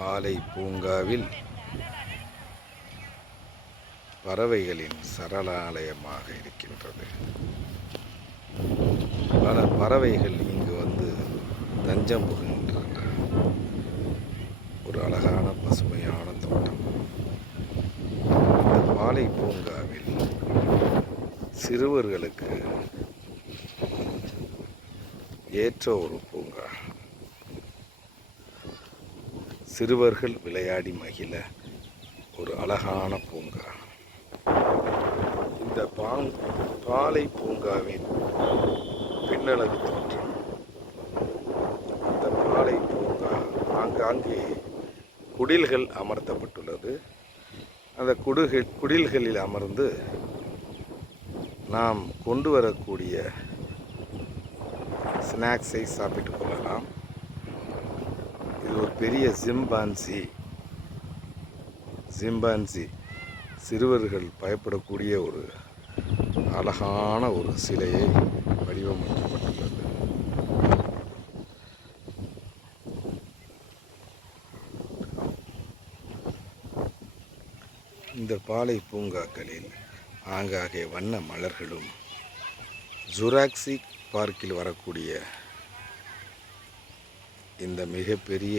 பாலை பூங்காவில் பறவைகளின் சரணாலயமாக இருக்கின்றது. பல பறவைகள் இங்கு வந்து தஞ்சம் புகுகின்றன. ஒரு அழகான பசுமையான தோட்டம். இந்த பாலை பூங்காவில் சிறுவர்களுக்கு ஏற்ற ஒரு பூங்கா. சிறுவர்கள் விளையாடி மகிழ ஒரு அழகான பூங்கா. இந்த பாலை பூங்காவின் பின்னழகு தோற்றம். இந்த பாலை பூங்கா ஆங்காங்கே குடில்கள் அமர்த்தப்பட்டுள்ளது. அந்த குடில்களில் அமர்ந்து நாம் கொண்டு வரக்கூடிய ஸ்நாக்ஸை சாப்பிட்டு கொள்ளலாம். இது ஒரு பெரிய ஜிம்பான்சி சிறுவர்கள் பயப்படக்கூடிய ஒரு அழகான ஒரு சிலையை வடிவமைக்கப்பட்டுள்ளது. இந்த பாலை பூங்காக்களில் ஆங்காங்கே வண்ண மலர்களும் ஜுராசிக் பார்க்கில் வரக்கூடிய இந்த மிகப்பெரிய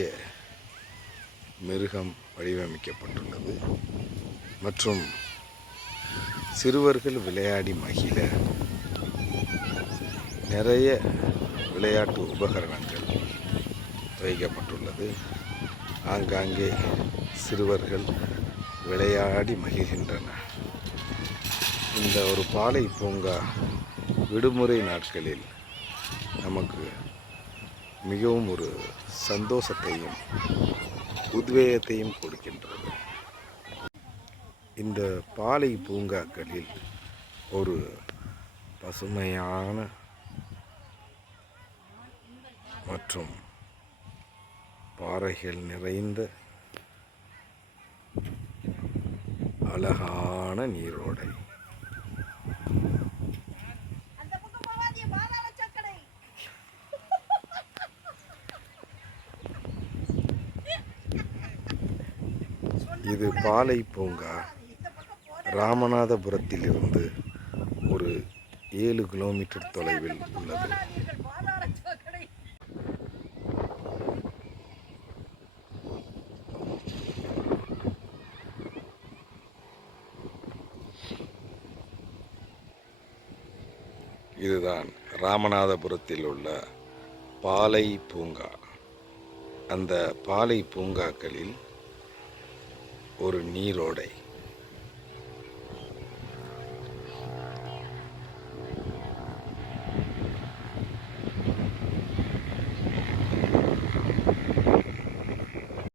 மிருகம் வடிவமைக்கப்பட்டுள்ளது. மற்றும் சிறுவர்கள் விளையாடி மகிழ நிறைய விளையாட்டு உபகரணங்கள் வைக்கப்பட்டுள்ளது. ஆங்காங்கே சிறுவர்கள் விளையாடி மகிழ்கின்றனர். இந்த ஒரு பாலை பூங்கா விடுமுறை நாட்களில் நமக்கு மிகவும் ஒரு சந்தோஷத்தையும் உத்வேகத்தையும் கொடுக்கின்றது. இந்த பாலை பூங்காக்களில் ஒரு பசுமையான மற்றும் பாறைகள் நிறைந்த அழகான நீரோடை. இது பாலை பூங்கா ராமநாதபுரத்திலிருந்து ஒரு 7 கிலோமீட்டர் தொலைவில் உள்ளது. இதுதான் ராமநாதபுரத்தில் உள்ள பாலை பூங்கா. அந்த பாலை பூங்காக்களில் ஒரு நீரோடை.